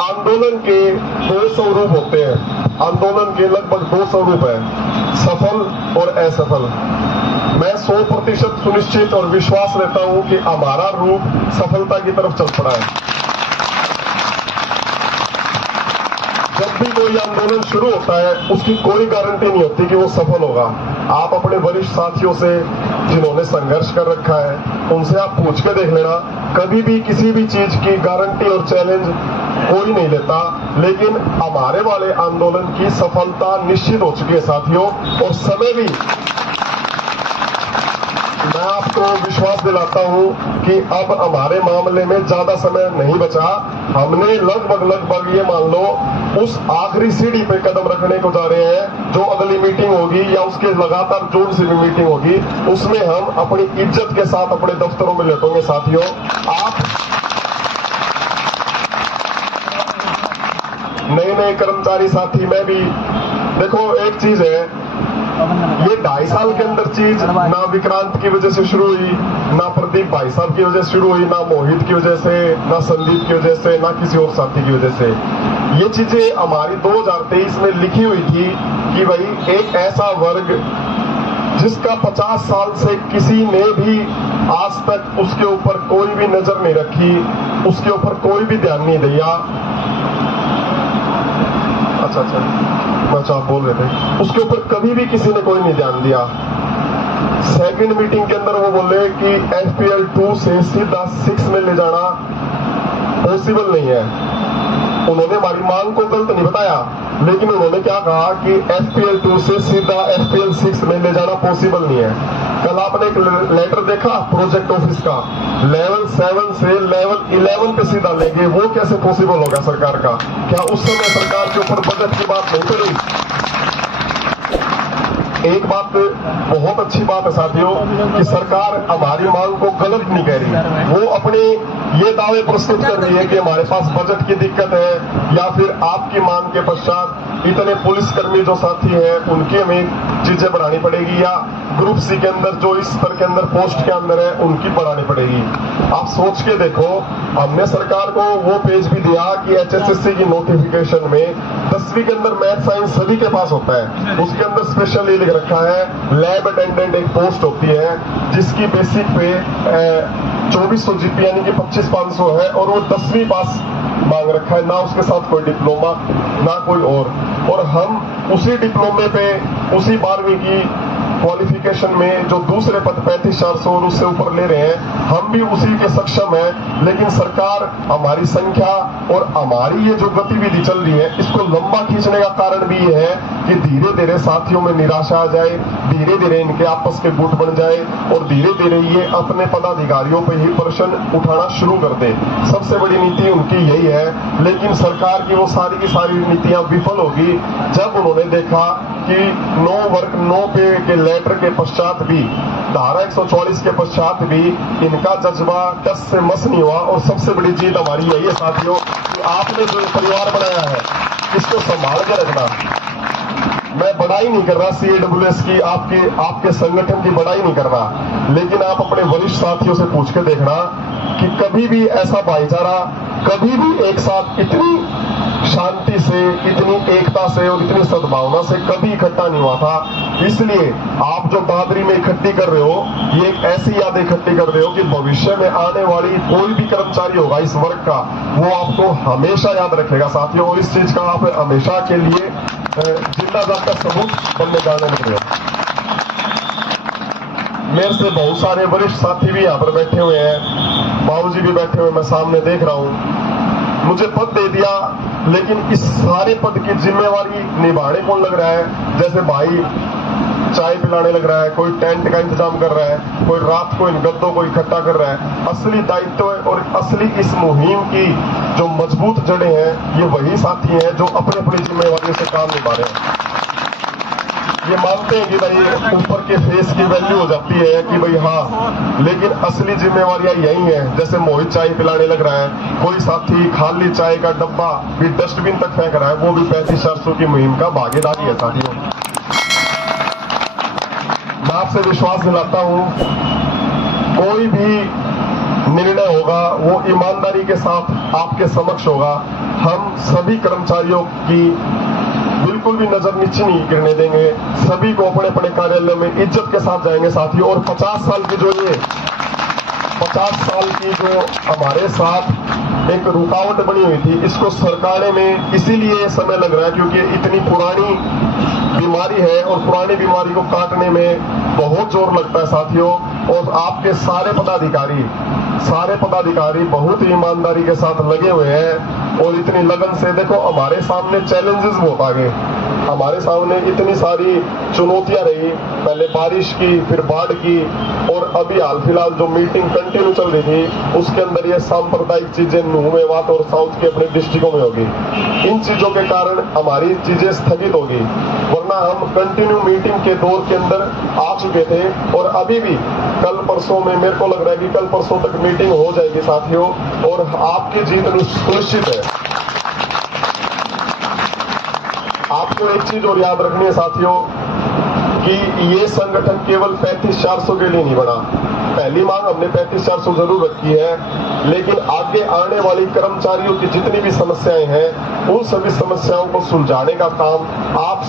आंदोलन के 2 स्वरूप होते हैं। आंदोलन के लगभग 2 स्वरूप है, सफल और असफल। मैं 100% सुनिश्चित और विश्वास लेता हूं कि हमारा रूप सफलता की तरफ चल पड़ा है। जब भी कोई आंदोलन शुरू होता है उसकी कोई गारंटी नहीं होती कि वो सफल होगा। आप अपने वरिष्ठ साथियों से जिन्होंने संघर्ष कर रखा है उनसे आप पूछ के देख लेना, कभी भी किसी भी चीज की गारंटी और चैलेंज कोई नहीं लेता। लेकिन हमारे वाले आंदोलन की सफलता निश्चित हो चुकी है साथियों, और समय भी मैं आपको विश्वास दिलाता हूं कि अब हमारे मामले में ज्यादा समय नहीं बचा। हमने लगभग ये मान लो उस आखिरी सीढ़ी पे कदम रखने को जा रहे हैं। जो अगली मीटिंग होगी या उसके लगातार जोर से भी मीटिंग होगी, उसमें हम अपनी इज्जत के साथ अपने दफ्तरों में लेटेंगे साथियों। आप नए कर्मचारी साथी, मैं भी देखो, एक चीज है, ये 2.5 साल के अंदर चीज ना विक्रांत की वजह से शुरू हुई, ना प्रदीप भाई साहब की वजह से शुरू हुई, ना मोहित की वजह से, ना संदीप की वजह से, ना किसी और साथी की वजह से। ये चीजें हमारी 2023 में लिखी हुई थी कि भाई एक ऐसा वर्ग जिसका 50 साल से किसी ने भी आज तक उसके ऊपर कोई भी नजर नहीं रखी, उसके ऊपर कोई भी ध्यान नहीं दिया। अच्छा, आप बोल रहे थे, उसके ऊपर कभी भी किसी ने कोई नहीं ध्यान दिया। सेकंड मीटिंग के अंदर वो बोले कि FPL 2 से सीधा 6 में ले जाना पॉसिबल नहीं है। उन्होंने हमारी मांग को गलत नहीं बताया, लेकिन उन्होंने क्या कहा कि FPL 2 से सीधा FPL 6 में ले जाना पॉसिबल नहीं है। कल आपने एक लेटर देखा प्रोजेक्ट ऑफिस का, लेवल 7 से लेवल 11 पे सीधा लेंगे, वो कैसे पॉसिबल होगा सरकार का? क्या उस समय सरकार के ऊपर बजट की बात नहीं करी? एक बात बहुत अच्छी बात है साथियों कि सरकार हमारी मांग को गलत नहीं कह रही, वो अपने ये दावे प्रस्तुत कर रही है कि हमारे पास बजट की दिक्कत है, या फिर आपकी मांग के पश्चात इतने पुलिसकर्मी जो साथी हैं उनकी हमें चीजें बढ़ानी पड़ेगी, या ग्रुप सी के अंदर जो इस स्तर के अंदर पोस्ट के अंदर है उनकी बढ़ानी पड़ेगी। आप सोच के देखो, हमने सरकार को वो पेज भी दिया कि HSSC की नोटिफिकेशन में 10वीं के अंदर मैथ साइंस सभी के पास होता है, उसके अंदर स्पेशल ये लिख रखा है लैब अटेंडेंट एक पोस्ट होती है जिसकी बेसिक पे 2400 GP यानी कि 25,500 है, और वो 10वीं पास मांग रखा है, ना उसके साथ कोई डिप्लोमा ना कोई और हम उसी डिप्लोमे पे उसी 12वीं की क्वालिफिकेशन में जो दूसरे पद 35,400 और उससे ऊपर ले रहे हैं, हम भी उसी के सक्षम है। लेकिन सरकार हमारी संख्या और हमारी ये जो गतिविधि चल रही है इसको लंबा खींचने का कारण भी ये है कि धीरे धीरे साथियों में निराशा आ जाए, धीरे धीरे इनके आपस के गुट बन जाए, और धीरे धीरे ये अपने पदाधिकारियों पर ही प्रश्न उठाना शुरू कर दे। सबसे बड़ी नीति उनकी यही है, लेकिन सरकार की वो सारी की सारी नीतियां विफल होगी जब उन्होंने देखा कि नो वर्क नो पे के लेटर के पश्चात भी, धारा 144 के पश्चात भी इनका जज्बा टस से मस नहीं हुआ। और सबसे बड़ी जीत हमारी यही है साथियों कि आपने जो परिवार बनाया है इसको संभाल के रखना। मैं बड़ाई नहीं कर रहा CAWS की, आपके संगठन की बड़ाई नहीं कर रहा, लेकिन आप अपने वरिष्ठ साथियों से पूछ के देखना कि कभी भी ऐसा भाईचारा, कभी भी एक साथ इतनी शांति से, इतनी एकता से और इतनी सद्भावना से कभी इकट्ठा नहीं हुआ था। इसलिए आप जो दादरी में इकट्ठी कर रहे हो, ये एक ऐसी याद इकट्ठी कर रहे हो कि भविष्य में आने वाली कोई भी कर्मचारी होगा इस वर्ग का, वो आपको हमेशा याद रखेगा साथियों, और इस चीज का आप हमेशा के लिए जिंदा जागता सबूत बनने जाने लग रहे हो। मेरे से बहुत सारे वरिष्ठ साथी भी यहाँ पर बैठे हुए हैं, बाबूजी भी बैठे हुए, मैं सामने देख रहा हूँ। मुझे पद दे दिया, लेकिन इस सारे पद की जिम्मेवारी निभाने कौन लग रहा है? जैसे भाई चाय पिलाने लग रहा है, कोई टेंट का इंतजाम कर रहा है, कोई रात को इन गद्दों को इकट्ठा कर रहा है। असली दायित्व है और असली इस मुहिम की जो मजबूत जड़ें हैं ये वही साथी हैं जो अपने अपनी जिम्मेवारियों से काम निभा रहे हैं। ये मानते हैं कि भाई ऊपर के फेस की वैल्यू हो जाती है कि भाई हाँ, लेकिन असली जिम्मेवारियां यही है। जैसे मोहित चाय पिलाने लग रहा है, कोई साथी खाली चाय का डब्बा भी डस्टबिन तक फेंक रहा है, वो भी 35-400 की मुहिम का भागीदारी है साथियों। मैं आपसे विश्वास दिलाता हूं, कोई भी निर्णय होगा वो ईमानदारी के साथ आपके समक्ष होगा। हम सभी कर्मचारियों की बिल्कुल भी नजर नीचे नहीं गिरने देंगे। सभी को अपने अपने कार्यालय में इज्जत के साथ जाएंगे साथियों। और 50 साल की जो हमारे साथ एक रुकावट बनी हुई थी, इसको सरकाने में इसीलिए समय लग रहा है क्योंकि इतनी पुरानी बीमारी है और पुरानी बीमारी को काटने में बहुत जोर लगता है साथियों। और आपके सारे पदाधिकारी बहुत ही ईमानदारी के साथ लगे हुए हैं और इतनी लगन से। देखो हमारे सामने चैलेंजेस बहुत आ गए, हमारे सामने इतनी सारी चुनौतियां रही, पहले बारिश की, फिर बाढ़ की, और अभी हाल फिलहाल जो मीटिंग कंटिन्यू चल रही थी उसके अंदर ये सांप्रदायिक चीजें नुह मेवात और साउथ के अपने डिस्ट्रिक्टों में होगी। इन चीजों के कारण हमारी चीजें स्थगित होगी, वरना हम कंटिन्यू मीटिंग के दौर के अंदर आ चुके थे। और अभी भी कल परसों में मेरे को लग रहा है कि कल परसों तक मीटिंग हो जाएगी साथियों, और आपकी जीत सुनिश्चित है। आपको एक चीज और याद रखनी है साथियों कि ये संगठन केवल 35-400 के लिए नहीं बना। पहली मांग हमने 35-400 जरूर रखी है, लेकिन आगे आने वाली कर्मचारियों की जितनी भी समस्याएं हैं उन सभी समस्याओं को सुलझाने का काम आप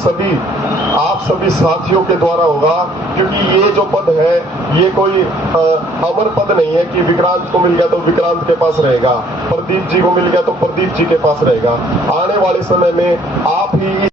सभी साथियों के द्वारा होगा। क्योंकि ये जो पद है ये कोई अमर पद नहीं है कि विक्रांत को मिल गया तो विक्रांत के पास रहेगा, प्रदीप जी को मिल गया तो प्रदीप जी के पास रहेगा। आने वाले समय में आप ही